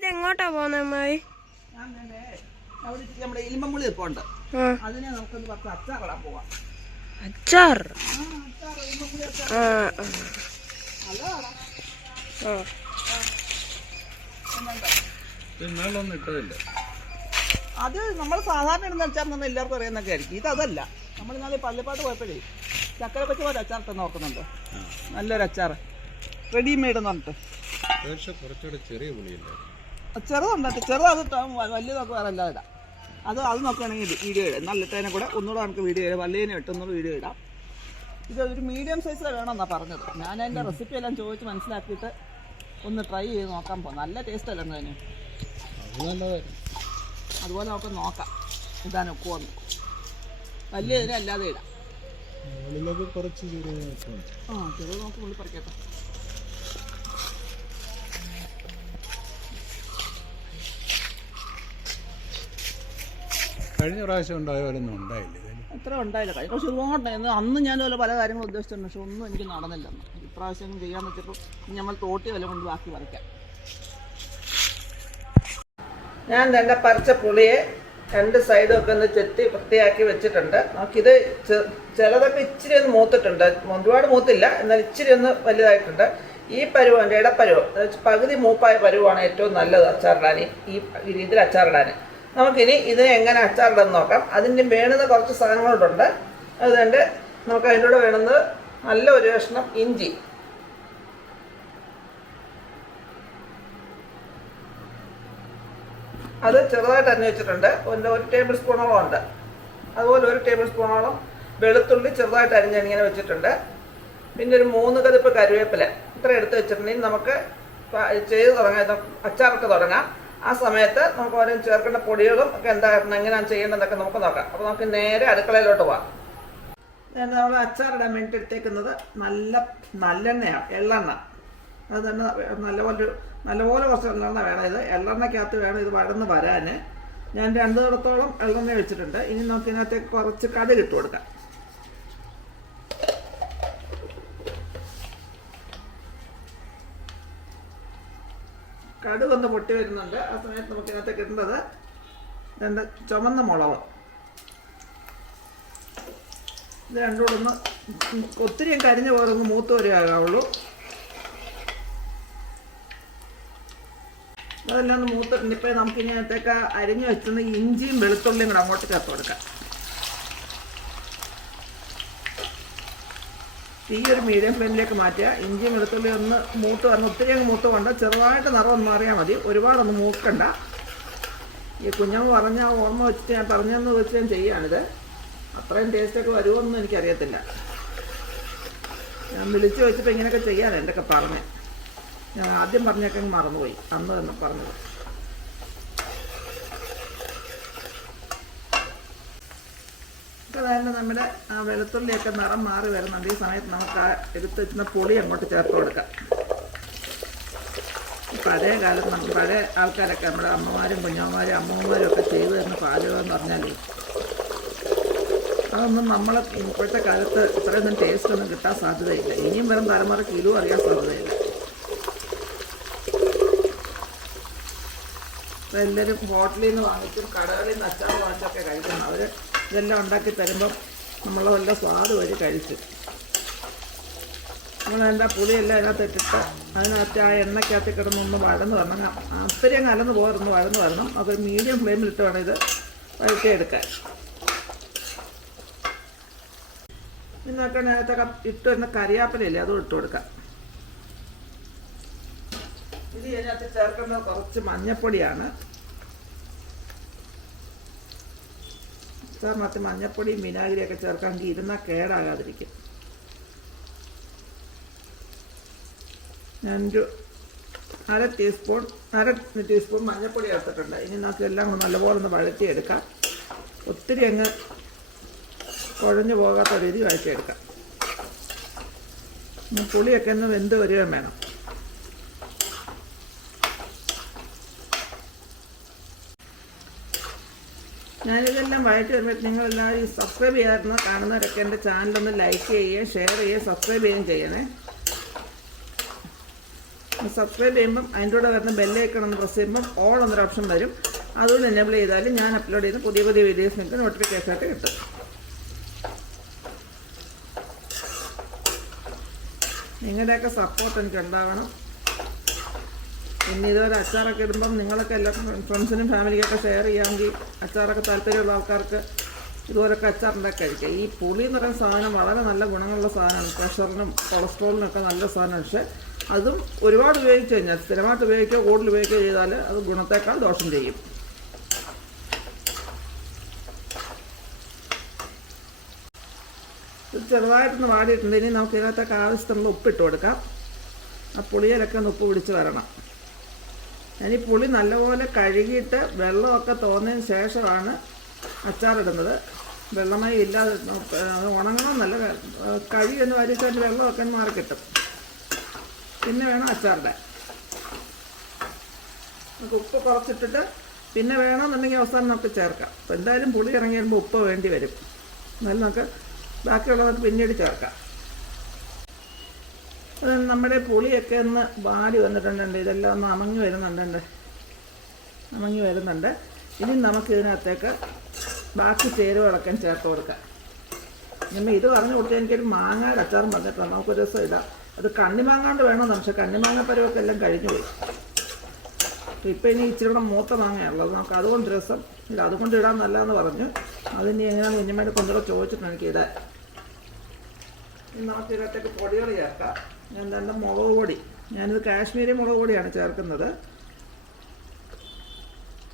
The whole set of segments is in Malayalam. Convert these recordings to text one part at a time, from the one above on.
ഇത് എങ്ങോട്ടാ പോന്നെ അമ്മായി? ഞാൻ തന്നെ അവിടെ ഇച്ചിരി നമ്മുടെ ഇലിമ്പുള്ളി ഇരിപ്പുണ്ട് അതിനെ നമുക്കൊന്ന് പത്ത് അച്ചാറിടാൻ പോവാം. അച്ചാർ? ആ ഇന്നാളൊന്നും ഇട്ടതില്ല. അത് നമ്മൾ സാധാരണ ഇടുന്ന അച്ചാർ നമ്മൾ എല്ലാവർക്കും അറിയുന്നൊക്കെ ആയിരിക്കും. ഇത് അതല്ല. നമ്മൾ ഇന്നലെ പള്ളിപ്പാട്ട് പോയപ്പോഴേ ചക്കര പറ്റി പോലെ അച്ചാർ തന്നെ ഓർക്കുന്നുണ്ട്? നല്ലൊരു അച്ചാർ റെഡിമെയ്ഡ് എന്ന് പറഞ്ഞിട്ട്. കുറച്ചുകൂടെ ചെറിയ പുളിയില്ല? ചെറുതുണ്ട് ചെറുത് അത് വലിയതൊക്കെ വേറെ അല്ലാതെ ഇടാം. അത് അത് നോക്കുകയാണെങ്കിൽ വീഡിയോ ഇടാം. നല്ലത്തേനെ കൂടെ ഒന്നുകൂടെ നമുക്ക് വീഡിയോ ഇടാം. വല്ലേനെ ഇട്ടൊന്നുകൂടെ വീഡിയോ ഇടാം. ഇത് ഒരു മീഡിയം സൈസിൽ വേണമെന്നാണ് പറഞ്ഞത്. ഞാൻ അതിന്റെ റെസിപ്പി എല്ലാം ചോദിച്ച് മനസ്സിലാക്കിയിട്ട് ഒന്ന് ട്രൈ ചെയ്ത് നോക്കാൻ പോകും നല്ല ടേസ്റ്റ് അല്ലെന്ന് തന്നെ അത് അതുപോലെ നമുക്ക് നോക്കാം. ഇതാണ് ഒക്കുവന്ന് വലിയ അല്ലാതെ ഇടാം. കുറച്ച് ആ ചെറുത് നോക്കി ഉള്ളിൽ പറിക്കട്ടെ കഴിഞ്ഞ പ്രാവശ്യം ഉണ്ടായ പോലെ ഒന്നും ഉണ്ടായില്ല അത്ര ഉണ്ടായില്ല. കഴിഞ്ഞ പക്ഷെ ഒരുപാട്. അന്ന് ഞാൻ പോലെ പല കാര്യങ്ങളും ഉദ്ദേശിച്ചിട്ടുണ്ട്. പക്ഷെ ഒന്നും എനിക്ക് നടന്നില്ല. ഇപ്രാവശ്യം ചെയ്യാൻ വെച്ചപ്പോൾ ഇനി നമ്മൾ തോട്ടി വില കൊണ്ട് ബാക്കി പറിക്കാം. ഞാൻ തന്നെ പറിച്ച പുളിയെ രണ്ട് സൈഡും ഒക്കെ ഒന്ന് ചെത്തി വൃത്തിയാക്കി വെച്ചിട്ടുണ്ട്. നമുക്കിത് ഇത് ചിലതൊക്കെ ഇച്ചിരി ഒന്ന് മൂത്തിട്ടുണ്ട്. ഒരുപാട് മൂത്തില്ല. എന്നാൽ ഇച്ചിരി ഒന്ന് വലുതായിട്ടുണ്ട്. ഈ പരുവാണ് എന്റെ ഇടപ്പരുവം പകുതി മൂപ്പായ പരുവാണ് ഏറ്റവും നല്ലത് അച്ചാറിടാൻ. ഈ ഈ രീതിയിൽ അച്ചാറിടാൻ. നമുക്കിനി ഇത് എങ്ങനെ അച്ചാറിടാൻ നോക്കാം. അതിന് വേണ്ടുന്ന കുറച്ച് സാധനങ്ങളുണ്ട്. അതുകൊണ്ട് നമുക്ക് അതിന്റെ കൂടെ വേണ്ടുന്നത് നല്ല ഒരു കഷ്ണം ഇഞ്ചി. അത് ചെറുതായിട്ട് അരിഞ്ഞ് വെച്ചിട്ടുണ്ട്. ഒരു ഒരു ടേബിൾ സ്പൂണോളം ഉണ്ട്. അതുപോലെ ഒരു ടേബിൾ സ്പൂണോളം വെളുത്തുള്ളി ചെറുതായിട്ട് അരിഞ്ഞ് ഇങ്ങനെ വെച്ചിട്ടുണ്ട്. പിന്നെ ഒരു മൂന്ന് കതിപ്പ് കരുവേപ്പില ഇത്ര എടുത്ത് വെച്ചിട്ടുണ്ടെങ്കിൽ നമുക്ക് ചെയ്ത് തുടങ്ങാം. അച്ചാറൊക്കെ തുടങ്ങാം. ആ സമയത്ത് നമുക്ക് ഓരോ ചേർക്കേണ്ട പൊടികളും ഒക്കെ എന്തായിരുന്നു എങ്ങനെയാണ് ചെയ്യേണ്ടതൊക്കെ നമുക്ക് നോക്കാം. അപ്പോൾ നമുക്ക് നേരെ അടുക്കളയിലോട്ട് ഞാൻ നമ്മൾ അച്ചാറിടാൻ വേണ്ടി എടുത്തേക്കുന്നത് നല്ല നല്ലെണ്ണയാണ് എള്ളെണ്ണ. അത് തന്നെ നല്ലപോലെ നല്ലപോലെ കുറച്ച് എള്ളെണ്ണ വേണം ഇത്. എള്ളെണ്ണയ്ക്കകത്ത് വേണം ഇത് വഴന്ന് വരാൻ ഞാൻ രണ്ട് തടത്തോളം എള്ളെണ്ണ വെച്ചിട്ടുണ്ട് ഇനി നമുക്ക് ഇതിനകത്തേക്ക് കുറച്ച് കടുക് ഇട്ട് കൊടുക്കാം. കടുക് ഒന്ന് പൊട്ടി വരുന്നുണ്ട്. ആ സമയത്ത് നമുക്ക് ഇതിനകത്തേക്ക് ഇടേണ്ടത് രണ്ട് ചുമന്ന മുളക്. ഇത് രണ്ടും കൂടെ ഒന്ന് ഒത്തിരി കരിഞ്ഞ പോലെ ഒന്ന് മൂത്ത് വരികയാവുള്ളൂ. അതെല്ലാം ഒന്ന് മൂത്തിട്ടുണ്ട് ഇപ്പം നമുക്ക് ഇതിനകത്തേക്ക് അരിഞ്ഞു വെച്ചിരുന്ന ഇഞ്ചിയും വെളുത്തുള്ളിയും കൂടെ അങ്ങോട്ട് ചേർത്ത് കൊടുക്കാം. ഈ ഒരു മീഡിയം ഫ്ലെയിമിലേക്ക് മാറ്റുക ഇഞ്ചിയും വെളുത്തുള്ളി ഒന്ന് മൂട്ട് വരണം. ഒത്തിരി അങ്ങ് മൂത്ത് വേണ്ട ചെറുതായിട്ട് നിറം ഒന്ന് മാറിയാൽ മതി. ഒരുപാടൊന്ന് മൂക്കണ്ട. ഈ കുഞ്ഞമ്മ പറഞ്ഞ ഓർമ്മ വെച്ചിട്ട് ഞാൻ പറഞ്ഞതെന്ന് വെച്ച് ഞാൻ ചെയ്യുകയാണിത് അത്രയും ടേസ്റ്റൊക്കെ വരുമോയെന്നും എനിക്കറിയത്തില്ല. ഞാൻ വിളിച്ച് വെച്ചപ്പോൾ ഇങ്ങനെയൊക്കെ ചെയ്യാനാണ് എന്തൊക്കെ പറഞ്ഞേ. ഞാൻ ആദ്യം പറഞ്ഞൊക്കെ മറന്നുപോയി. അന്ന് തന്നെ പറഞ്ഞത്. ഇപ്പോൾ അതായത് നമ്മുടെ വെളുത്തുള്ളിയൊക്കെ നിറം മാറി വരുന്നുണ്ട്. ഈ സമയത്ത് നമുക്ക് ആ എടുത്ത് പുളി അങ്ങോട്ട് ചേർത്ത് കൊടുക്കാം. പഴയ കാലത്ത് നമുക്ക് പഴയ ആൾക്കാരൊക്കെ നമ്മുടെ അമ്മമാരും കുഞ്ഞമ്മമാരും അമ്മമാരും ഒക്കെ ചെയ്തു തരുന്ന പാചകം എന്ന് പറഞ്ഞാൽ അതൊന്നും നമ്മൾ ഇപ്പോഴത്തെ കാലത്ത് ഇത്രയൊന്നും ടേസ്റ്റ് ഒന്നും കിട്ടാൻ സാധ്യതയില്ല. ഇനിയും വരും തലമുറയ്ക്ക് ഇതും അറിയാൻ സാധ്യതയില്ല. എല്ലാവരും ഹോട്ടലിൽ നിന്ന് വാങ്ങിച്ചും കടകളിൽ നിന്ന് അച്ചാർ വാങ്ങിച്ചൊക്കെ കഴിക്കണം. അവർ ഇതെല്ലാം ഉണ്ടാക്കി തരുമ്പം നമ്മൾ നല്ല സ്വാദ് വരെ കഴിച്ച്. നമ്മൾ എന്താ പുളിയെല്ലാം അതിനകത്ത് ഇട്ടിട്ട് അതിനകത്ത് ആ എണ്ണയ്ക്കകത്ത് കിടന്നൊന്ന് വഴന്ന് വരണം. അത്രയും കലന്ന് പോകരുന്ന് വഴന്ന് വരണം. അപ്പോൾ മീഡിയം ഫ്ലെയിമിലിട്ട് വേണം ഇത് വഴറ്റിയെടുക്കാൻ. ഇതിനൊക്കെ അതിനകത്തൊക്കെ ഇട്ട് വരുന്ന കറിയാപ്പലയില്ലേ അതും ഇട്ട് കൊടുക്കാം. ഇത് ഇതിനകത്ത് ചേർക്കേണ്ടത് കുറച്ച് മഞ്ഞപ്പൊടിയാണ്. സാറിനകത്ത് മഞ്ഞപ്പൊടിയും വിനാഗിരിയൊക്കെ ചേർക്കാമെങ്കിൽ ഇരുന്നാൽ കേടാകാതിരിക്കും. ഞാനൊരു അര ടീസ്പൂൺ അര ടീസ്പൂൺ മഞ്ഞപ്പൊടി ചേർത്തിട്ടുണ്ട്. ഇനി നമുക്ക് എല്ലാം കൂടെ നല്ലപോലെ ഒന്ന് വഴറ്റിയെടുക്കാം. ഒത്തിരി അങ്ങ് കുഴഞ്ഞു പോകാത്ത രീതി വഴറ്റിയെടുക്കാം പുളിയൊക്കെ ഒന്ന് വെന്ത് വരികയും വേണം. ഞാനിതെല്ലാം വഴറ്റി വരുമ്പോൾ നിങ്ങളെല്ലാവരും ഈ സബ്സ്ക്രൈബ് ചെയ്യാറുന്ന കാണുന്നവരൊക്കെ എന്റെ ചാനലൊന്ന് ലൈക്ക് ചെയ്യുകയും ഷെയർ ചെയ്യുകയും സബ്സ്ക്രൈബ് ചെയ്യുകയും ചെയ്യണേ. സബ്സ്ക്രൈബ് ചെയ്യുമ്പം അതിന്റെ കൂടെ വരുന്ന ബെല്ലൈക്കൺ ഒന്ന് പ്രസ് ചെയ്യുമ്പം ഓൾ എന്നൊരു ഓപ്ഷൻ വരും. അതുകൊണ്ട് എനേബിൾ ചെയ്താൽ ഞാൻ അപ്ലോഡ് ചെയ്യുന്ന പുതിയ പുതിയ വീഡിയോസ് നിങ്ങൾക്ക് നോട്ടിഫിക്കേഷൻ ആയിട്ട് കിട്ടും. നിങ്ങളുടെയൊക്കെ സപ്പോർട്ട് എനിക്ക് ഉണ്ടാവണം പിന്നെ ഇതുവരെ അച്ചാറൊക്കെ ഇടുമ്പം നിങ്ങളൊക്കെ എല്ലാ ഫ്രണ്ട്സിനും ഫാമിലിക്കൊക്കെ ഷെയർ ചെയ്യാമെങ്കിൽ അച്ചാറൊക്കെ താല്പര്യമുള്ള ആൾക്കാർക്ക് ഇതുപോലൊക്കെ അച്ചാറുണ്ടാക്കി കഴിക്കുക ഈ പുളി എന്ന് പറയുന്ന സാധനം വളരെ നല്ല ഗുണങ്ങളുള്ള സാധനമാണ്. പ്രഷറിനും കൊളസ്ട്രോളിനും ഒക്കെ നല്ല സാധനമാണ്. പക്ഷേ അതും ഒരുപാട് ഉപയോഗിച്ച് കഴിഞ്ഞാൽ സ്ഥിരമായിട്ട് ഉപയോഗിക്കുകയോ കൂടുതൽ ഉപയോഗിക്കുകയോ ചെയ്താൽ അത് ഗുണത്തേക്കാൾ ദോഷം ചെയ്യും. ഇത് ചെറുതായിട്ടൊന്ന് വാടിയിട്ടുണ്ട്. ഇനി നമുക്ക് ഇതിനകത്തൊക്കെ ആവശ്യത്തിനുള്ള ഉപ്പിട്ട് കൊടുക്കാം. ആ പുളിയിലൊക്കെ ഒന്ന് ഉപ്പ് പിടിച്ച് വരണം. ഈ പുളി നല്ലപോലെ കഴുകിയിട്ട് വെള്ളമൊക്കെ തോന്നിയതിന് ശേഷമാണ് അച്ചാറിടുന്നത്. വെള്ളമായി ഇല്ലാതെ ഉണങ്ങണമെന്നല്ല കഴുകി ഒന്ന് വരിച്ചാൽ വെള്ളമൊക്കെ മാറി കിട്ടും. പിന്നെ വേണം അച്ചാറിടാൻ. നമുക്ക് ഉപ്പ് കുറച്ചിട്ടിട്ട് പിന്നെ വേണമെന്നുണ്ടെങ്കിൽ അവസാനം നമുക്ക് ചേർക്കാം. അപ്പോൾ എന്തായാലും പുളി ഇറങ്ങി വരുമ്പോൾ ഉപ്പ് വേണ്ടി വരും. എന്നാലും നമുക്ക് ബാക്കിയുള്ളതൊക്കെ പിന്നീട് ചേർക്കാം. നമ്മുടെ പുളിയൊക്കെ ഒന്ന് വാടി വന്നിട്ടുണ്ട് ഇതെല്ലാം ഒന്ന് അമങ്ങി വരുന്നുണ്ട് അമങ്ങി വരുന്നുണ്ട്. ഇനി നമുക്ക് ഇതിനകത്തേക്ക് ബാക്കി ചേരുവകളൊക്കെ ചേർത്ത് കൊടുക്കാം. നമ്മൾ ഇത് പറഞ്ഞു കൊടുത്താൽ എനിക്കൊരു മാങ്ങയുടെ അച്ചാറും പറഞ്ഞിട്ടുണ്ട്. നമുക്കൊരു ദിവസം ഇതാ അത് കണ്ണിമാങ്ങാണ്ട് വേണമെന്ന് പക്ഷേ കണ്ണിമാങ്ങ പരുവൊക്കെ എല്ലാം കഴിഞ്ഞു പോയി ഇപ്പം ഇനി ഇച്ചിരി കൂടെ മൂത്ത മാങ്ങയുള്ളത് നമുക്ക് അതുകൊണ്ട് രസം ഇല്ല അതുകൊണ്ട് ഇടാൻ നല്ലതെന്ന് പറഞ്ഞു. അതിനി എങ്ങനെയാണ് കുഞ്ഞുമായിട്ട് കൊണ്ടുകൂടെ ചോദിച്ചിട്ടുണ്ട് എനിക്ക് ഇടാൻ ഇനി നമുക്ക് ഇതിനകത്തേക്ക് പൊടികൾ ചേർക്കാം. ഞാൻ നല്ല മുളക് പൊടി. ഞാനിത് കാശ്മീരി മുളക് പൊടിയാണ് ചേർക്കുന്നത്.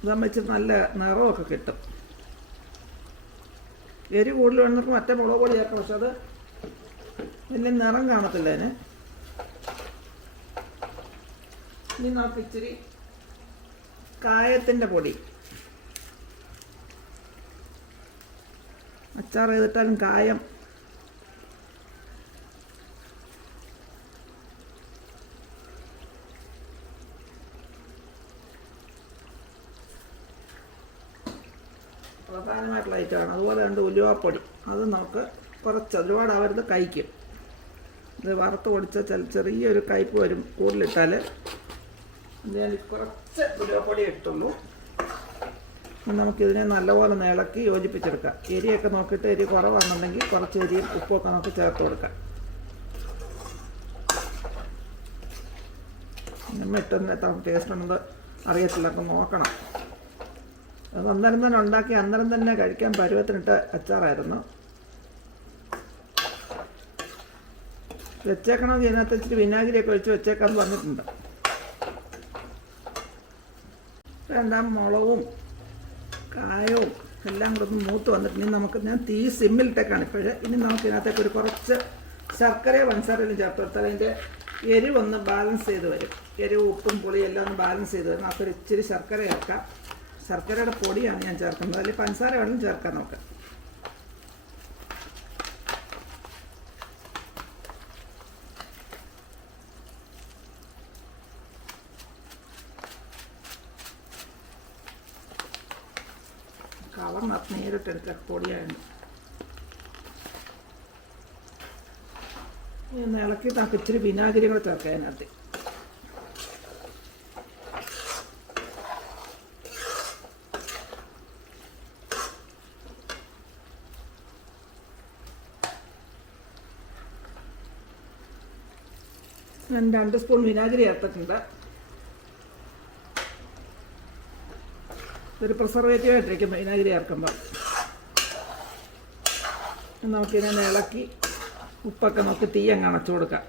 ഇതാകുമ്പോൾ ഇച്ചിരി നല്ല നിറമൊക്കെ കിട്ടും. എരി കൂടുതൽ വേണമെന്നവർക്ക് മറ്റേ മുളക് പൊടി ചേർക്കാം പക്ഷെ അത് വലിയ നിറം കാണത്തില്ല അതിന്. ഇനി നമുക്ക് ഇച്ചിരി കായത്തിന്റെ പൊടി. അച്ചാർ ചെയ്തിട്ടാലും കായം പ്രധാനമായിട്ടുള്ള ഐറ്റമാണ്. അതുപോലെ രണ്ട് ഉലുവാപ്പൊടി. അത് നമുക്ക് കുറച്ച് ഒരുപാട് അവരത് കഴിക്കും. ഇത് വറുത്ത് പൊടിച്ച ചെറിയൊരു കയ്പ്പ് വരും കൂടുതലിട്ടാൽ ഞാൻ കുറച്ച് ഉലുവാപ്പൊടി ഇട്ടുള്ളൂ. നമുക്കിതിനെ നല്ലപോലെ നിളക്കി യോജിപ്പിച്ചെടുക്കാം. എരിയൊക്കെ നോക്കിയിട്ട് എരി കുറവാണെന്നുണ്ടെങ്കിൽ കുറച്ച് എരിയും ഉപ്പൊക്കെ നമുക്ക് ചേർത്ത് കൊടുക്കാം. നമ്മൾ ഇട്ടെന്ന് ടേസ്റ്റ് ഉണ്ടെന്ന് അറിയത്തില്ല. അപ്പം നോക്കണം. അത് അന്നേരം തന്നെ ഉണ്ടാക്കി അന്നേരം തന്നെ കഴിക്കാൻ പരുവത്തിനിട്ട അച്ചാറായിരുന്നു. വെച്ചേക്കണം ഇതിനകത്ത് ഇച്ചിരി വിനാഗിരിയൊക്കെ ഒഴിച്ച് വെച്ചേക്കാന്ന് പറഞ്ഞിട്ടുണ്ട്. എന്താ മുളകും കായവും എല്ലാം കൂടെ ഒന്ന് മൂത്ത് വന്നിട്ട് ഇനി നമുക്ക് ഞാൻ തീ സിമ്മിലിട്ടേക്കാണ് ഇപ്പോഴേ. ഇനി നമുക്ക് ഇതിനകത്തേക്ക് ഒരു കുറച്ച് ശർക്കരയോ പഞ്ചസാരയിലും ചേർത്ത് കൊടുത്താൽ അതിന്റെ എരിവൊന്ന് ബാലൻസ് ചെയ്ത് വരും. എരിവ് ഉപ്പും പുളിയും എല്ലാം ഒന്ന് ബാലൻസ് ചെയ്ത് വരും. അപ്പോൾ ഇച്ചിരി ശർക്കര ചേർക്കാം. ശർക്കരയുടെ പൊടിയാണ് ഞാൻ ചേർക്കുന്നത്. അതിൽ പഞ്ചസാര വേണം ചേർക്കാൻ നോക്കാം. കളർ ഇനി ഒന്ന് ഇളക്കി നമുക്ക് ഇച്ചിരി വിനാഗിരി കൂടെ അതിനകത്ത്. ഞാൻ രണ്ട് സ്പൂൺ വിനാഗിരി ചേർത്തിട്ടുണ്ട്. ഇതൊരു പ്രിസർവേറ്റീവ് ആയിട്ടിരിക്കും വിനാഗിരി ചേർക്കുമ്പോൾ നമുക്കിതിനെ ഇളക്കി ഉപ്പൊക്കെ നമുക്ക് തീ അങ്ങ് അണച്ചു കൊടുക്കാം.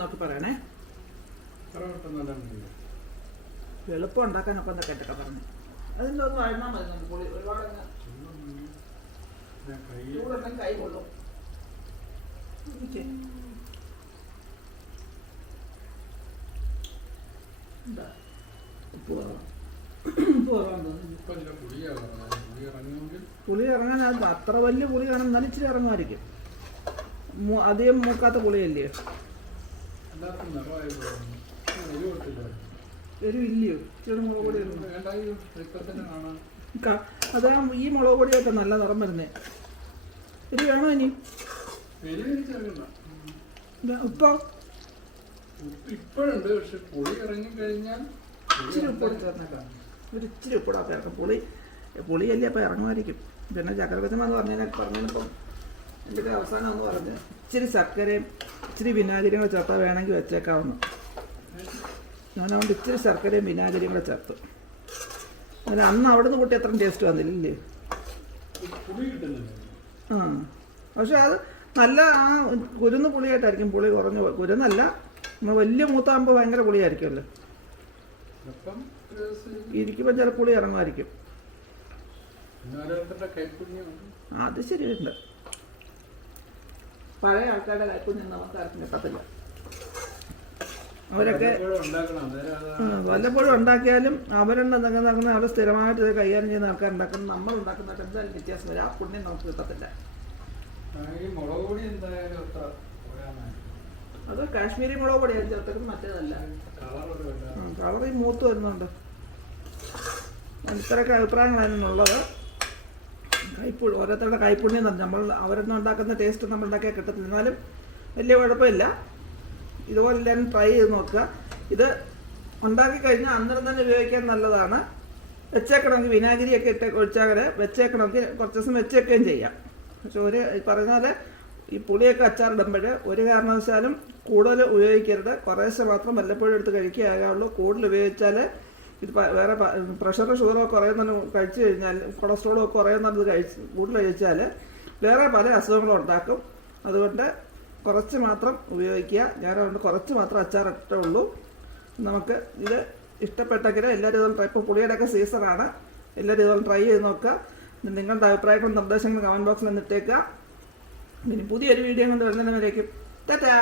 നോക്കി പറയണേ. എളുപ്പം ഉണ്ടാക്കാനൊക്കെ ഒന്ന് കേട്ടൊക്കെ പറഞ്ഞു അതിന്റെ ഒന്ന് അഴുന്നാൽ മതി നമുക്ക് പുളി. ഒരുപാട് അങ്ങ് ഞാൻ കൈ കൊള്ളും. എന്താ ഉപ്പ് കുറവാണ് ഉപ്പ് തോന്നുന്നു. പുളി ഇറങ്ങാൻ അത് അത്ര വലിയ പുളി കാണാൻ എന്നാലും ഇച്ചിരി ഇറങ്ങുമായിരിക്കും. അധികം മൂക്കാത്ത പുളിയല്ലേ? എല്ലാവർക്കും നിറമായി പോകുന്നു എരിവ് കൊടുത്തില്ല എരിവ് ഇല്ലയോ? ഇച്ചിരി മുളക് പൊടി അതാ ഈ മുളക് പൊടിയൊക്കെ നല്ല നിറം വരുന്നേ. എരി വേണോ ഇനി? ഉപ്പോ? ഇപ്പോഴുണ്ട് പക്ഷെ പുളി ഇറങ്ങി കഴിഞ്ഞാൽ ഇച്ചിരി ഉപ്പ് ചേർന്നേക്കാം ഒരു ഇച്ചിരി ഉപ്പിടാ ചേർക്കാം പുളി പുളിയല്ലേ അപ്പം ഇറങ്ങുമായിരിക്കും. പിന്നെ ചക്കരക്കച്ചമ്മ എന്ന് പറഞ്ഞതിനെ പറഞ്ഞതിനിപ്പം എന്റെ അവസാനം എന്ന് പറഞ്ഞ് ഇച്ചിരി ശർക്കരയും ഇച്ചിരി വിനാഗിരിയും കൂടെ ചേർത്താൽ വേണമെങ്കിൽ വെച്ചേക്കാവുന്നു. ഞാൻ അതുകൊണ്ട് ഇച്ചിരി ശർക്കരയും വിനാഗിരിയും കൂടെ ചേർത്തു. അങ്ങനെ അന്ന് അവിടുന്ന് കൂട്ടി അത്രയും ടേസ്റ്റ് വന്നില്ലേ ആ. പക്ഷെ അത് നല്ല ആ കുരുന്ന് പുളിയായിട്ടായിരിക്കും പുളി കുറഞ്ഞു. കുരുന്നല്ല വലിയ മൂത്താകുമ്പോൾ ഭയങ്കര പുളിയായിരിക്കുമല്ലോ. ഇരിക്കുമ്പോൾ ചില പുളി ഇറങ്ങുമായിരിക്കും. അത് ശരിയുണ്ട്. പഴയ ആൾക്കാരുടെ കൈപ്പുണ്യം നമുക്ക് ആർക്കും കിട്ടത്തില്ല അവരൊക്കെ വല്ലപ്പോഴും ഉണ്ടാക്കിയാലും അന്നേരം തങ്ങുന്ന അവർ സ്ഥിരമായിട്ട് ഇത് കൈകാര്യം ചെയ്യുന്ന ആൾക്കാർ ഉണ്ടാക്കുന്ന നമ്മൾ ഉണ്ടാക്കുന്നതായിട്ട് എന്തായാലും വ്യത്യാസം വരും. ആ പുണ്യം നമുക്ക് കിട്ടത്തില്ല. അത് കാശ്മീരി മുളക് പൊടിയാണ് ചേർത്തത് മറ്റേതല്ല. കളർ ഈ മൂത്ത് വരുന്നുണ്ട്. ഇത്രയൊക്കെ അഭിപ്രായങ്ങളാണുള്ളത് കൈപ്പുള്ളി ഓരോരുത്തരുടെ കൈപ്പുണ്യം നമ്മൾ അവരൊന്നും ഉണ്ടാക്കുന്ന ടേസ്റ്റ് നമ്മൾ ഉണ്ടാക്കിയാൽ കിട്ടത്തില്ല. എന്നാലും വലിയ കുഴപ്പമില്ല. ഇതുപോലെ എല്ലാവരും ട്രൈ ചെയ്ത് നോക്കുക. ഇത് ഉണ്ടാക്കി കഴിഞ്ഞാൽ അന്നേരം തന്നെ ഉപയോഗിക്കാൻ നല്ലതാണ്. വെച്ചേക്കണമെങ്കിൽ വിനാഗിരിയൊക്കെ ഇട്ട് ഒഴിച്ചാൽ വെച്ചേക്കണമെങ്കിൽ കുറച്ച് ദിവസം വെച്ചേക്കുകയും ചെയ്യാം. പക്ഷെ ഒരു പറഞ്ഞാൽ ഈ പുളിയൊക്കെ അച്ചാറിടുമ്പോൾ ഒരു കാരണവശാലും കൂടുതൽ ഉപയോഗിക്കരുത്. കുറേശ്ശെ മാത്രം വല്ലപ്പോഴും എടുത്ത് കഴിക്കുകയാകുള്ളൂ കൂടുതൽ ഉപയോഗിച്ചാൽ ഇത് വേറെ പ്രഷറും ഷുഗറും ഒക്കെ കുറയുന്ന കഴിച്ചു കഴിഞ്ഞാൽ കൊളസ്ട്രോളും ഒക്കെ കുറയുന്നത് കഴിച്ച് കൂടുതൽ കഴിച്ചാൽ വേറെ പല അസുഖങ്ങളും ഉണ്ടാക്കും. അതുകൊണ്ട് കുറച്ച് മാത്രം ഉപയോഗിക്കുക. ഞാൻ അതുകൊണ്ട് കുറച്ച് മാത്രം അച്ചാറിട്ടേ ഉള്ളൂ. നമുക്ക് ഇത് ഇഷ്ടപ്പെട്ടെങ്കിൽ എല്ലാവരും ഇതുപോലെ ട്രൈ ഇപ്പോൾ പുളിയുടെയൊക്കെ സീസണാണ് എല്ലാവരും ഇതുപോലെ ട്രൈ ചെയ്ത് നോക്കുക. നിങ്ങളുടെ അഭിപ്രായങ്ങളും നിർദ്ദേശങ്ങളും കമന്റ് ബോക്സിൽ നിന്നിട്ടേക്കുക. ഇനി പുതിയൊരു വീഡിയോ കൊണ്ട് വരുന്നതിന് വരേക്കും ടാറ്റാ!